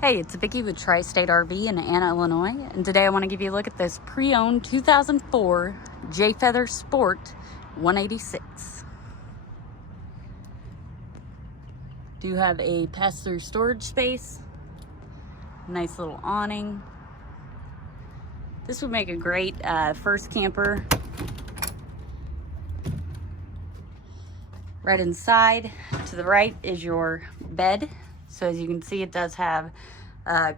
Hey, it's Vicki with Tri-State RV in Anna, Illinois, and today I want to give you a look at this pre-owned 2004 J-Feather Sport 186. Do have a pass-through storage space, nice little awning. This would make a great first camper. Right inside to the right is your bed. So as you can see, it does have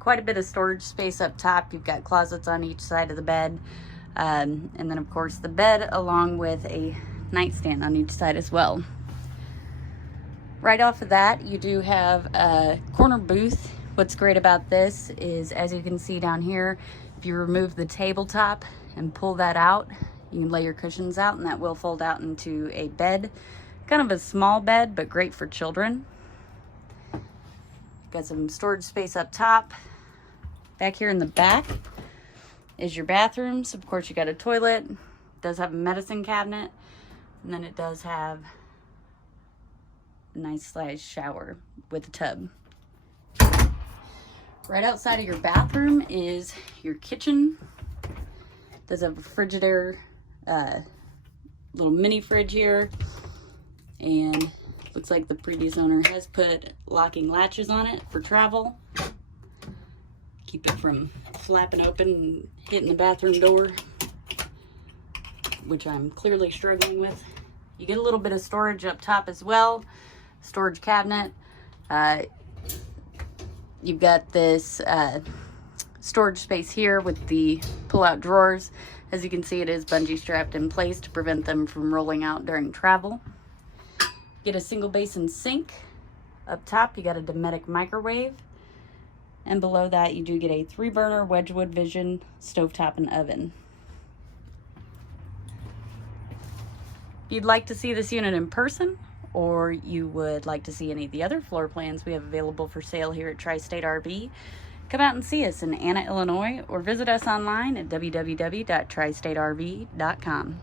quite a bit of storage space up top. You've got closets on each side of the bed. And then of course the bed along with a nightstand on each side as well. Right off of that, you do have a corner booth. What's great about this is, as you can see down here, if you remove the tabletop and pull that out, you can lay your cushions out and that will fold out into a bed. Kind of a small bed, but great for children. Got some storage space up top. Back here in the back is your bathrooms. Of course, you got a toilet. It does have a medicine cabinet. And then it does have a nice sized shower with a tub. Right outside of your bathroom is your kitchen. It does have a Frigidaire, little mini fridge here. And looks like the previous owner has put locking latches on it for travel. Keep it from flapping open and hitting the bathroom door, which I'm clearly struggling with. You get a little bit of storage up top as well. Storage cabinet. You've got this storage space here with the pull-out drawers. As you can see, it is bungee strapped in place to prevent them from rolling out during travel. Get a single basin sink. Up top, you got a Dometic microwave. And below that, you do get a 3-burner Wedgwood Vision stovetop and oven. If you'd like to see this unit in person, or you would like to see any of the other floor plans we have available for sale here at Tri-State RV, come out and see us in Anna, Illinois, or visit us online at www.tristaterv.com.